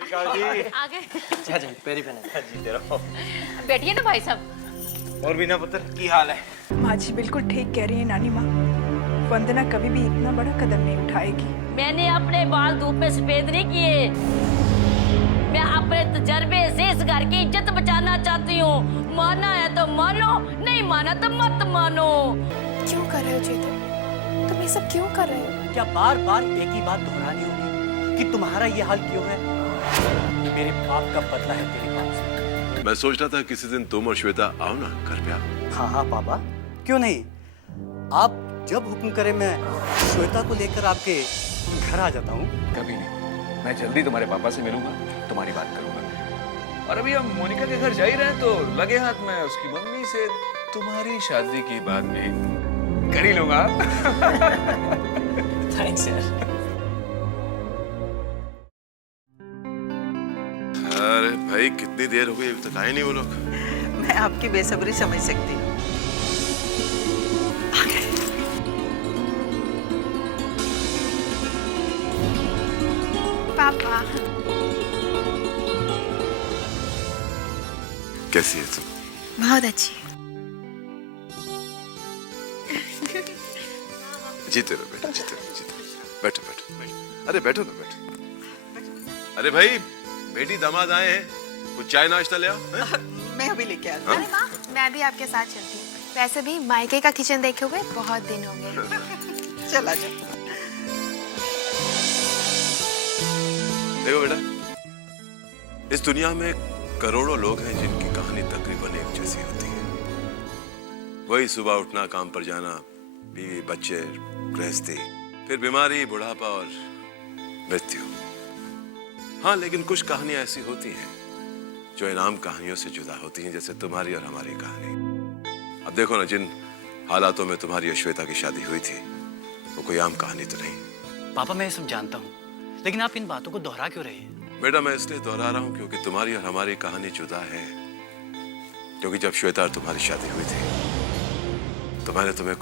आगे पेरी पहने जीते रहो। बैठिए ना भाई साहब। और बीना पुत्र की हाल है? माँ जी बिल्कुल ठीक कह रही है नानी माँ। वंदना कभी भी इतना बड़ा कदम नहीं उठाएगी। मैंने अपने बाल धूप में सफेद नहीं किए। मैं अपने तजर्बे से इस घर की इज्जत बचाना चाहती हूँ। माना है तो मानो, नहीं माना तो मत मानो। क्यों कर रहे हो चेतन? तुम ये सब क्यों कर रहे हो? क्या बार बार एक ही बात दोहरानी होगी कि तुम्हारा ये हाल क्यों है? ये मेरे पाप का बदला है तेरे पाप से। मैं सोच रहा था किसी दिन तुम और श्वेता आओ ना घर पे आओ। हाँ हाँ पापा, क्यों नहीं? आप जब हुक्म करें मैं श्वेता को लेकर आपके घर आ जाता हूँ। कभी नहीं, मैं जल्दी तुम्हारे पापा से मिलूंगा, तुम्हारी बात करूंगा। और अभी हम मोनिका के घर जा ही रहे हैं तो लगे हाथ में उसकी मम्मी से तुम्हारी शादी की बात भी कर ही लूंगा। थैंक्स यार। अरे भाई कितनी देर हो गई अभी तक आए नहीं वो लोग। मैं आपकी बेसब्री समझ सकती हूँ। पापा कैसी है तुम? बहुत अच्छी। जीते रहो बेटा, जीते रहो, जीते रहो। बैठो बैठो बैठो। अरे बैठो ना बैठो। अरे भाई बेटी दामाद आए हैं, कुछ चाय नाश्ता ले आओ। मैं अभी लेके आती अरे माँ, मैं भी आपके साथ चलती हूँ। वैसे भी मायके का किचन देखे हुए बहुत दिन हो गए। हूँ। चला जा। देखो बेटा, इस दुनिया में करोड़ों लोग हैं जिनकी कहानी तकरीबन एक जैसी होती है। वही सुबह उठना, काम पर जाना, बीवी बच्चे, गृहस्थी, फिर बीमारी, बुढ़ापा और मृत्यु। हाँ, लेकिन कुछ कहानियां ऐसी होती हैं जो इनाम कहानियों से जुदा होती हैं, जैसे तुम्हारी और हमारी कहानी। अब देखो ना, जिन हालातों में तुम्हारी और श्वेता की शादी हुई थी वो कोई आम कहानी तो नहीं। पापा मैं ये सब जानता हूँ, लेकिन आप इन बातों को दोहरा क्यों रहे हैं? बेटा मैं इसलिए दोहरा रहा हूँ क्योंकि तुम्हारी और हमारी कहानी जुदा है। क्योंकि जब श्वेता और तुम्हारी शादी हुई थी तो मैंने तुम्हें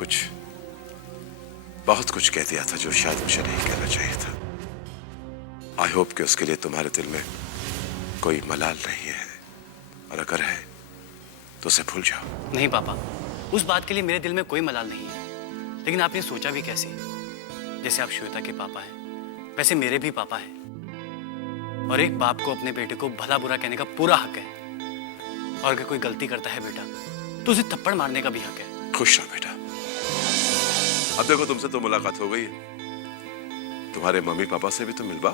बहुत कुछ कह दिया था जो शायद मुझे नहीं कहना चाहिए था। आई होप कि उसके लिए तुम्हारे दिल में कोई मलाल नहीं है, और अगर है तो उसे भूल जाओ। नहीं पापा, उस बात के लिए मेरे दिल में कोई मलाल नहीं है। लेकिन आपने सोचा भी कैसे? जैसे आप श्वेता के पापा हैं, वैसे मेरे भी पापा हैं। और एक बाप को अपने बेटे को भला बुरा कहने का पूरा हक है। और अगर कोई गलती करता है बेटा, तो उसे थप्पड़ मारने का भी हक है। खुश रहो बेटा। अब देखो, तुमसे तो मुलाकात हो गई है, तुम्हारे मम्मी पापा से भी तो मिलवा।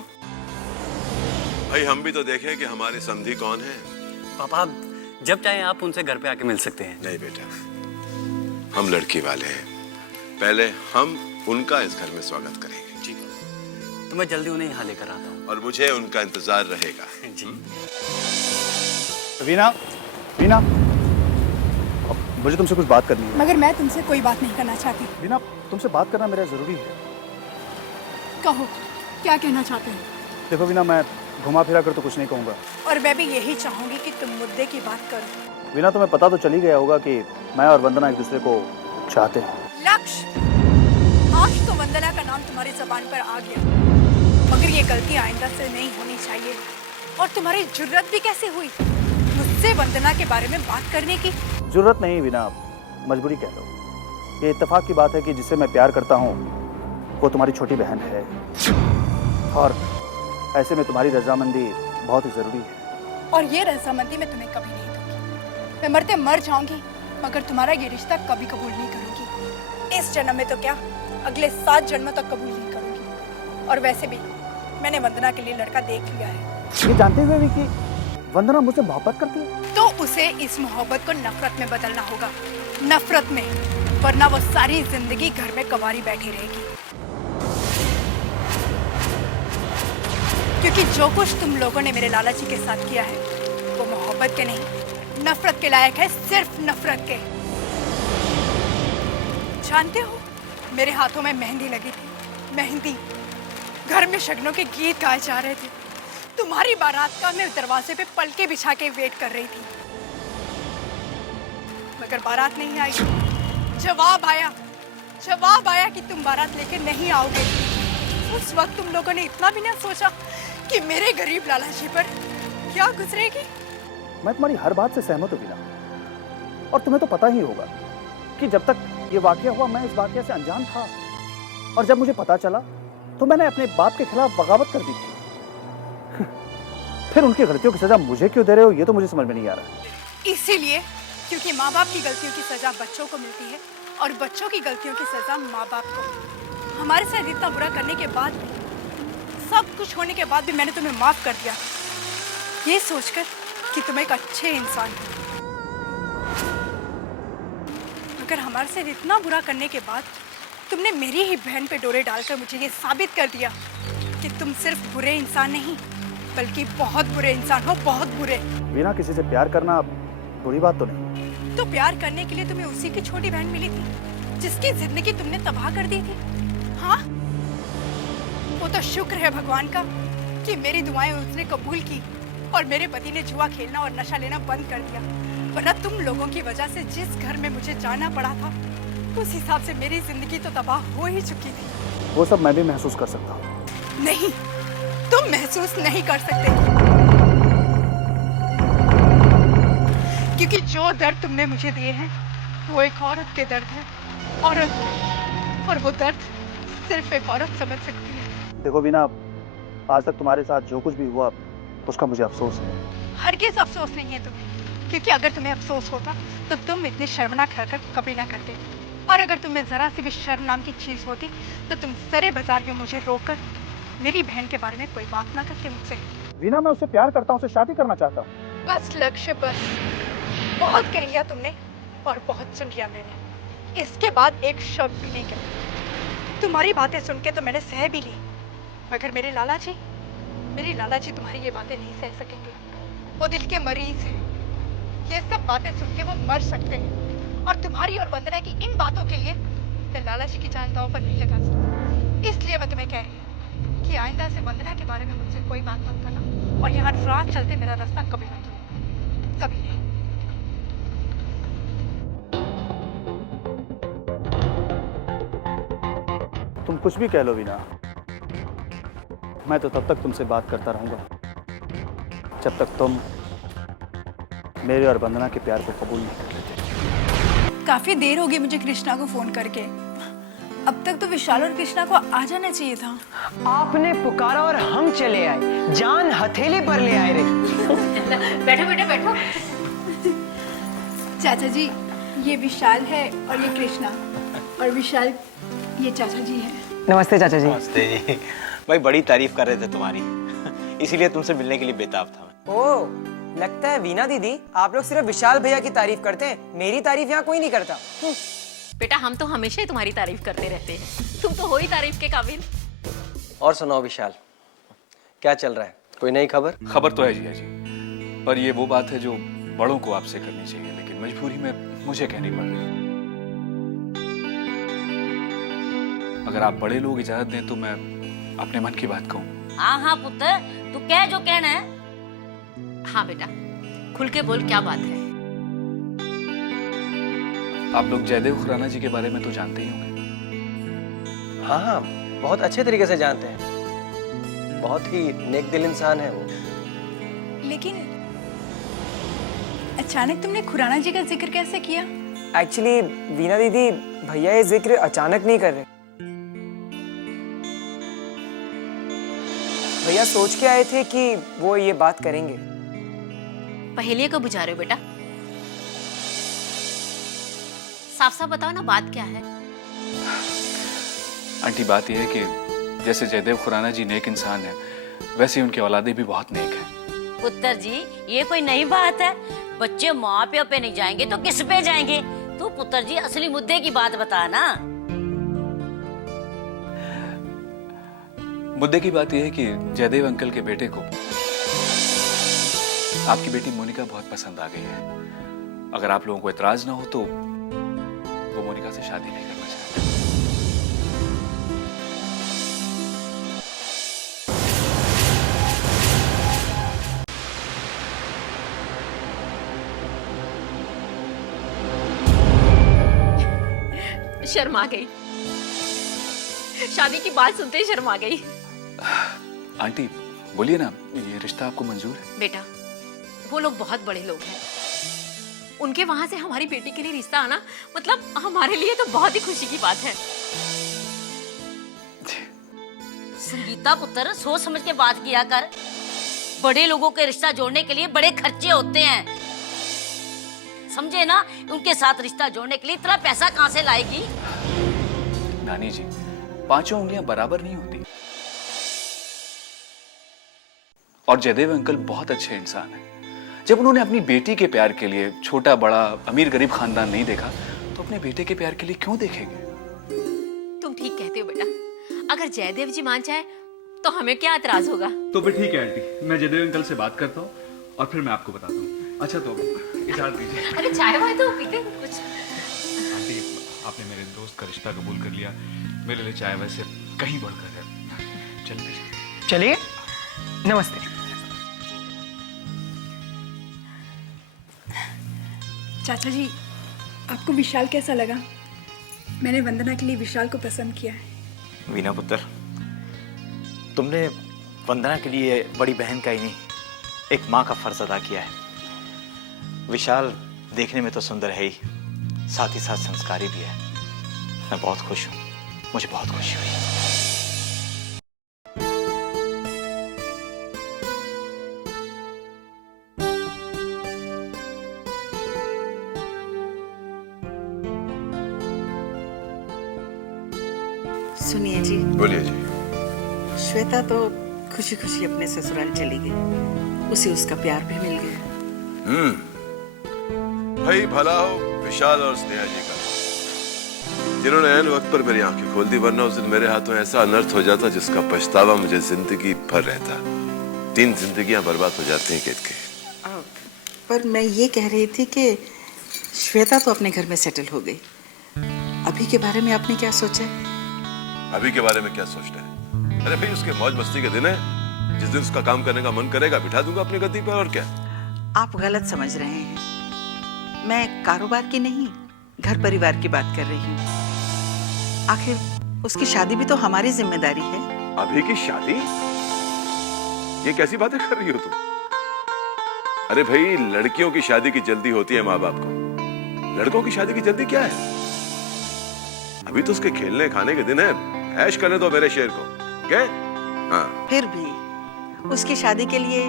भाई हम भी तो देखें कि हमारे समधी कौन है। पापा जब चाहे आप उनसे घर पे आके मिल सकते हैं। नहीं बेटा, हम लड़की वाले हैं, पहले हम उनका इस घर में स्वागत करेंगे। जी, तो मैं जल्दी उन्हें यहाँ लेकर आता हूँ। और मुझे उनका इंतजार रहेगा। जी। वीना, वीना, मुझे तुमसे कुछ बात करनी है। मगर मैं तुमसे कोई बात नहीं करना चाहती। वीना, तुमसे बात करना मेरा जरूरी है। कहो, क्या कहना चाहते हो? देखो वीना, मैं घुमा फिरा कर तो कुछ नहीं कहूँगा। और मैं भी यही चाहूंगी कि तुम मुद्दे की बात करो। वीना, तुम्हें पता तो चल ही गया होगा कि मैं और वंदना एक दूसरे को चाहते हैं। लक्ष्य, आज तो वंदना का नाम तुम्हारी जबान पर आ गया, मगर ये गलती आइंदा से नहीं होनी चाहिए। और तुम्हारी जुर्रत भी कैसे हुई मुझसे वंदना के बारे में बात करने की? जरूरत नहीं वीना, मजबूरी कह लो। ये इत्तेफाक की बात है कि जिससे मैं प्यार करता हूँ वो तुम्हारी छोटी बहन है, और ऐसे में तुम्हारी रजामंदी बहुत ही जरूरी है। और ये रजामंदी मैं तुम्हें कभी नहीं दूंगी। मैं मरते मर जाऊंगी, मगर तुम्हारा ये रिश्ता कभी कबूल नहीं करूंगी। इस जन्म में तो क्या, अगले 7 जन्मों तक कबूल नहीं करूंगी। और वैसे भी मैंने वंदना के लिए लड़का देख लिया है। ये जानते हुए भी कि वंदना मुझसे मोहब्बत करती है, तो उसे इस मोहब्बत को नफरत में बदलना होगा। नफरत में, वरना वो सारी जिंदगी घर में कंवारी बैठी रहेगी। क्योंकि जो कुछ तुम लोगों ने मेरे लाला जी के साथ किया है वो मोहब्बत के नहीं, नफरत के लायक है, सिर्फ नफरत के। जानते हो, मेरे हाथों में मेहंदी लगी थी। मेहंदी, घर में शगनों के गीत गाए जा रहे थे। तुम्हारी बारात का मैं दरवाजे पे पलके बिछा के वेट कर रही थी, मगर बारात नहीं आई। जवाब आया कि तुम बारात लेके नहीं आओगे। उस वक्त तुम लोगों ने इतना भी ना सोचा कि मेरे गरीब लाला जी पर क्या गुजरेगी। मैं तुम्हारी हर बात से सहमत हूँ वीना, और तुम्हें तो पता ही होगा कि जब तक ये वाकया हुआ मैं इस वाकया से अनजान था, और जब मुझे पता चला तो मैंने अपने बाप के खिलाफ बगावत कर दी थी। फिर उनकी गलतियों की सजा मुझे क्यों दे रहे हो, ये तो मुझे समझ में नहीं आ रहा। इसीलिए क्योंकि माँ बाप की गलतियों की सजा बच्चों को मिलती है और बच्चों की गलतियों की सजा माँ बाप को। हमारे साथ इतना बुरा करने के बाद भी, सब कुछ होने के बाद भी मैंने तुम्हें माफ कर दिया, ये सोचकर कि तुम एक अच्छे इंसान हो। अगर हमारे साथ इतना बुरा करने के बाद तुमने मेरी ही बहन पे डोरे डालकर मुझे ये साबित कर दिया कि तुम सिर्फ बुरे इंसान नहीं बल्कि बहुत बुरे इंसान हो, बहुत बुरे। वीना, किसी से प्यार करना बुरी बात तो नहीं। तो प्यार करने के लिए तुम्हें उसी की छोटी बहन मिली थी जिसकी जिंदगी तुमने तबाह कर दी थी। हाँ, वो तो शुक्र है भगवान का कि मेरी दुआएं उसने कबूल की और मेरे पति ने जुआ खेलना और नशा लेना बंद कर दिया। वरना तुम लोगों की वजह से जिस घर में मुझे जाना पड़ा था, उस हिसाब से मेरी जिंदगी तो तबाह हो ही चुकी थी। वो सब मैं भी महसूस कर सकता हूँ। नहीं, तुम महसूस नहीं कर सकते, क्योंकि जो दर्द तुमने मुझे दिए हैं वो एक औरत के दर्द है, औरत के, और वो दर्द सिर्फ एक औरत समझ सकती है। देखो वीना, आज तक तुम्हारे साथ जो कुछ भी हुआ उसका मुझे अफसोस है। हरगिज़ अफसोस नहीं है तुम्हें, क्योंकि अगर तुम्हें अफसोस होता तो तुम इतनी शर्मनाक हरकत कभी ना करते। और अगर तुम्हें जरा सी भी शर्म नाम की चीज होती तो तुम सरे बाजार में मुझे रोककर मेरी बहन के बारे में कोई बात ना करते मुझसे। वीना, मैं उससे प्यार करता हूँ, उससे शादी करना चाहता हूँ। बस लक्ष्य, बस। बहुत कह लिया तुमने और बहुत सुन लिया मैंने, इसके बाद एक शब्द भी नहीं कहना। तुम्हारी बातें सुन के तो मैंने सह भी ली, मगर मेरे लाला जी तुम्हारी ये बातें नहीं सह सकेंगे। वो दिल के मरीज हैं, ये सब बातें सुन के वो मर सकते हैं। और तुम्हारी और वंदना की इन बातों के लिए मैं लाला जी की जान दांव पर नहीं लगा सकती। इसलिए मैं तुम्हें कह रही हूँ कि आइंदा से वंदना के बारे में मुझसे कोई बात मत करना, और यहाँ रात चलते मेरा रास्ता कभी मत रोकना, कभी नहीं। तुम कुछ भी कह लो वीना, मैं तो तब तक तुमसे बात करता रहूंगा जब तक तुम मेरे और वंदना के प्यार को कबूल नहीं कर लेते। काफी देर हो गई मुझे कृष्णा को फोन करके, अब तक तो विशाल और कृष्णा को आ जाना चाहिए था। आपने पुकारा और हम चले आए, जान हथेली पर ले आए रे। बैठो बेटा बैठो। चाचा जी, ये विशाल है और ये कृष्णा, और विशाल ये चाचा जी है। नमस्ते चाचा जी। नमस्ते जी। भाई बड़ी तारीफ कर रहे थे तुम्हारी, इसीलिए तुमसे मिलने के लिए बेताब था मैं। ओह, लगता है वीना दीदी आप लोग सिर्फ विशाल भैया की तारीफ करते हैं, मेरी तारीफ यहाँ कोई नहीं करता। बेटा हम तो हमेशा ही तुम्हारी तारीफ करते रहते हैं, तुम तो हो ही तारीफ के काबिल। और सुनाओ विशाल, क्या चल रहा है? कोई नई खबर? खबर तो है जिया जी, पर ये वो बात है जो बड़ों को आपसे करनी चाहिए, लेकिन मजबूरी में मुझे कहनी पड़ रही है। अगर आप बड़े लोग इजाजत दें तो मैं अपने मन की बात कहूँ। हाँ हाँ पुत्र, तू कह जो कहना है। हाँ बेटा, खुल के बोल, क्या बात है? आप लोग जयदेव खुराना जी के बारे में तो जानते ही होंगे। हाँ हाँ, बहुत अच्छे तरीके से जानते हैं, बहुत ही नेक दिल इंसान है वो। लेकिन अचानक तुमने खुराना जी का जिक्र कैसे किया? एक्चुअली वीना दीदी, भैया ये जिक्र अचानक नहीं कर रहे, भैया सोच के आए थे कि वो ये बात करेंगे। पहेलियां को बुझा रहे हो बेटा? साफ साफ बताओ ना, बात क्या है? आंटी, बात यह है कि जैसे जयदेव खुराना जी नेक इंसान है, वैसे उनकी औलादे भी बहुत नेक हैं। पुत्र जी, ये कोई नई बात है? बच्चे माँ प्यो पे नहीं जाएंगे तो किस पे जाएंगे? तू पुत्र जी असली मुद्दे की बात बता ना। मुद्दे की बात यह है कि जयदेव अंकल के बेटे को आपकी बेटी मोनिका बहुत पसंद आ गई है। अगर आप लोगों को एतराज ना हो तो वो मोनिका से शादी नहीं करना चाहते। शर्मा गई, शादी की बात सुनते ही शर्मा गई। आंटी, बोलिए ना, ये रिश्ता आपको मंजूर है? बेटा, वो लोग बहुत बड़े लोग हैं। उनके वहां से हमारी बेटी के लिए रिश्ता आना मतलब हमारे लिए तो बहुत ही खुशी की बात है। संगीता पुत्र, सोच समझ के बात किया कर। बड़े लोगों के रिश्ता जोड़ने के लिए बड़े खर्चे होते हैं, समझे ना? उनके साथ रिश्ता जोड़ने के लिए इतना पैसा कहाँ से लाएगी? नानी जी, पांचों उंगलियां बराबर नहीं होती। और जयदेव अंकल बहुत अच्छे इंसान हैं। जब उन्होंने अपनी बेटी के प्यार के लिए छोटा बड़ा अमीर गरीब खानदान नहीं देखा, तो अपने बेटे के प्यार के लिए क्यों देखेंगे? तुम ठीक कहते हो बेटा। अगर जयदेव जी मान जाए तो हमें क्या एतराज होगा? तो फिर ठीक है आंटी, मैं जयदेव अंकल से बात करता हूँ और फिर मैं आपको बताता हूँ। अच्छा तो इजाजत दीजिए। अरे चाय वाय तो पीते कुछ। आंटी, आपने मेरे दोस्त का रिश्ता कबूल कर लिया, मेरे लिए चाय वैसे कहीं बढ़कर है। चलिए चलिए, नमस्ते। चाचा जी, आपको विशाल कैसा लगा? मैंने वंदना के लिए विशाल को पसंद किया है। वीना पुत्र, तुमने वंदना के लिए बड़ी बहन का ही नहीं, एक माँ का फर्ज अदा किया है। विशाल देखने में तो सुंदर है ही, साथ ही साथ संस्कारी भी है। मैं बहुत खुश हूँ, मुझे बहुत खुशी हुई। सुनिए जी। बोलिए जी। श्वेता तो खुशी खुशी अपने ससुराल चली गई, उसे उसका प्यार भी मिल गया। भाई भला हो विशाल और स्नेहा जी का, जिन्होंने ऐन वक्त पर मेरी आंखें खोल दी, वरना उस दिन मेरे हाथों ऐसा अनर्थ हो जाता जिसका पछतावा मुझे जिंदगी भर रहता। 3 जिंदगियां बर्बाद हो जाती हैं कैद के। पर मैं ये कह रही थी कि श्वेता तो अपने घर में सेटल हो गई, अभी के बारे में आपने क्या सोचा? अभी के बारे में क्या सोचना है? अरे भाई, उसके मौज मस्ती के दिन है, जिस दिन उसका काम करने का मन करेगा बिठा दूंगा अपनी गद्दी पर, और क्या। आप गलत समझ रहे हैं। मैं कारोबार की नहीं, घर परिवार की बात कर रही हूँ। आखिर उसकी शादी भी तो हमारी जिम्मेदारी है। अभी की शादी? ये कैसी बातें कर रही हो तुम? अरे भाई, लड़कियों की शादी की जल्दी होती है माँ बाप को, लड़कों की शादी की जल्दी क्या है? अभी तो उसके खेलने खाने के दिन है, ऐश करने दो मेरे शेर को, क्या? हाँ। फिर भी उसकी शादी के लिए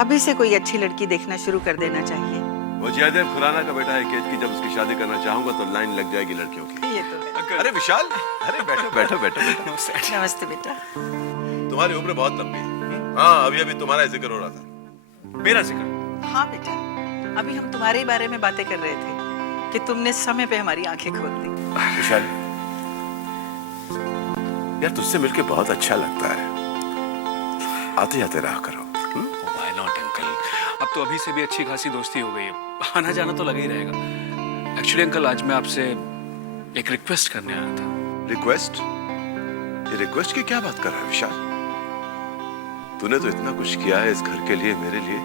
अभी से कोई अच्छी लड़की देखना शुरू कर देना चाहिए। वो जयदेव खुराना का बेटा है केत की, जब उसकी शादी करना चाहूंगा तो लाइन लग जाएगी लड़कियों की। ये तो है। अरे विशाल, अरे बैठो बैठो बैठो बैठो। नमस्ते बेटा। तुम्हारी उम्र बहुत लंबी है। हाँ, अभी अभी तुम्हारा जिक्र हो रहा था। मेरा जिक्र? हाँ बेटा, अभी हम तुम्हारे ही बारे में बातें कर रहे थे कि तुमने समय पे हमारी आंखें खोल दी। विशाल यार, तुझसे मिलके बहुत अच्छा लगता है, आते जाते रहा करो। Why not, uncle? अब तो अभी से भी अच्छी खासी दोस्ती हो गई है, आना जाना तो लगा ही रहेगा। एक्चुअली अंकल, आज मैं आपसे एक रिक्वेस्ट करने आया था। रिक्वेस्ट? ये रिक्वेस्ट की क्या बात कर रहा है विशाल? तूने तो इतना कुछ किया है इस घर के लिए, मेरे लिए,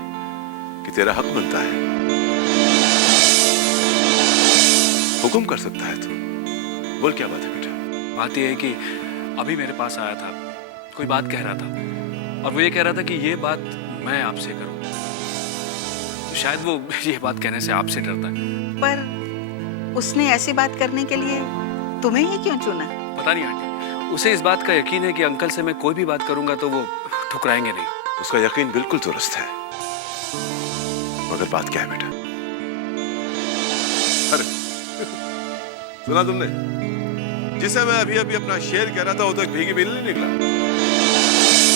कि तेरा हक बनता है। हुक्म कर सकता है तू, बोल क्या बात है बेटा? बात यह है कि अभी मेरे पास आया था, कोई बात कह रहा था, और वो ये कह रहा था कि ये बात मैं आपसे करूं। शायद वो ये बात कहने से आपसे डरता है। पर उसने ऐसी बात करने के लिए तुम्हें ही क्यों चुना? पता नहीं आंटी, उसे इस बात का यकीन है कि अंकल से मैं कोई भी बात करूंगा तो वो ठुकराएंगे नहीं। उसका यकीन बिल्कुल दुरुस्त है, मगर बात क्या है बेटा? अरे सुना तुमने? जिसे मैं अभी अभी अपना शेर कह रहा था, वो तो एक भीगी बिल्ली नहीं निकला।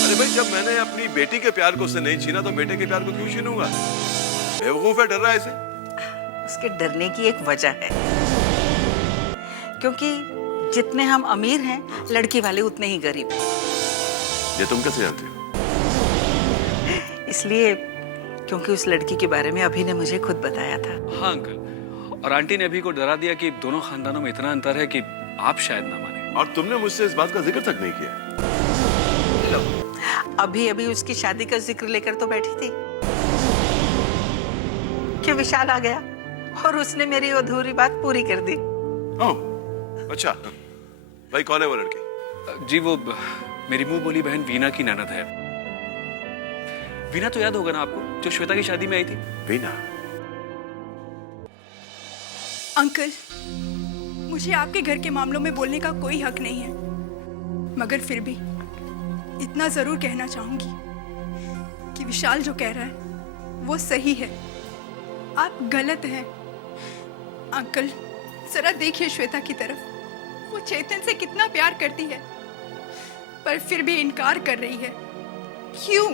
अरे भाई, जब मैंने अपनी बेटी के प्यार को उससे नहीं छीना तो बेटे के प्यार को क्यों छीनूंगा? बेवकूफ है, डर रहा है इसे। उसके डरने की एक वजह है, क्योंकि जितने हम अमीर हैं, लड़की वाले उतने ही गरीब हैं। ये तुम कैसे जानते हो? इसलिए क्योंकि उस लड़की के बारे में अभी ने मुझे खुद बताया था। हाँ अंकल, और आंटी ने अभी को डरा दिया कि दोनों खानदानों में इतना अंतर है कि आप शायद ना माने। और तुमने मुझसे इस बात का जिक्र तक नहीं किया। लो, अभी अभी उसकी शादी का जिक्र लेकर तो बैठी थी कि विशाल आ गया और उसने मेरी अधूरी बात पूरी कर दी। ओह, अच्छा। भाई कौन है वो लड़की? जी वो मेरी मुंह बोली बहन वीना की ननद है। वीना तो याद होगा ना आपको, जो श्वेता की शादी में आई थी? वीना? अंकल, मुझे आपके घर के मामलों में बोलने का कोई हक नहीं है, मगर फिर भी इतना जरूर कहना चाहूंगी कि विशाल जो कह रहा है वो सही है, आप गलत हैं। अंकल, जरा देखिए श्वेता की तरफ, वो चेतन से कितना प्यार करती है, पर फिर भी इनकार कर रही है। क्यों?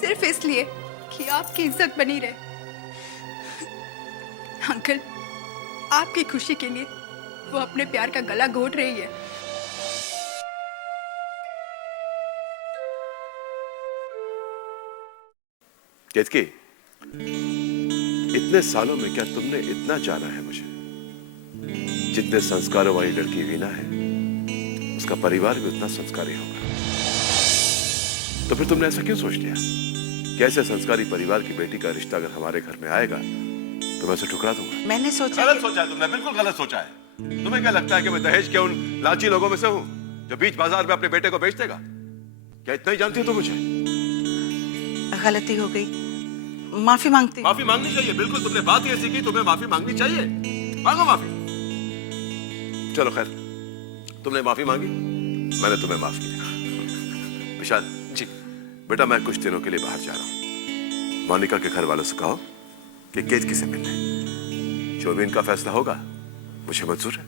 सिर्फ इसलिए कि आपकी इज्जत बनी रहे। अंकल, आपकी खुशी के लिए वो अपने प्यार का गला घोट रही है। केतकी, इतने सालों में क्या तुमने इतना जाना है मुझे? जितने संस्कारों वाली लड़की वीना है, उसका परिवार भी उतना संस्कारी होगा। तो फिर तुमने ऐसा क्यों सोच लिया कि ऐसे संस्कारी परिवार की बेटी का रिश्ता अगर हमारे घर में आएगा तो मैं उसे ठुकरा दूंगा? मैंने सोचा गलत सोचा है तुमने, बिल्कुल गलत सोचा है। तुम्हें क्या लगता है कि मैं दहेज के उन लालची लोगों में से हूं जो बीच बाजार में अपने बेटे को बेच देगा? क्या इतना ही जानती हो तुम मुझे? गलती हो गई, माफी मांगती हूँ। माफी मांगनी चाहिए, बिल्कुल। तुमने बात ही ऐसी की, तुम्हें माफी मांगनी चाहिए। मांगो माफी। चलो खैर, तुमने माफी मांगी, मैंने तुम्हें माफ किया। विशाल जी बेटा, मैं कुछ दिनों के लिए बाहर जा रहा हूँ। मोनिका के घर वालों से कहो कि केतकी से मिलने। जो भी इनका फैसला होगा मुझे मंजूर है।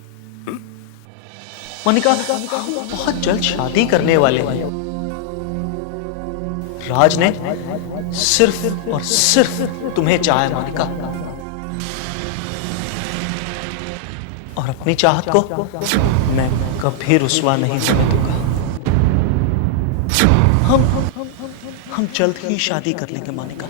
मोनिका, हम बहुत जल्द शादी करने वाले हैं। राज ने सिर्फ और सिर्फ तुम्हें चाहा है मोनिका, और अपनी चाहत को मैं कभी रुस्वा नहीं होने दूंगा। हम जल्द ही शादी कर लेंगे मोनिका।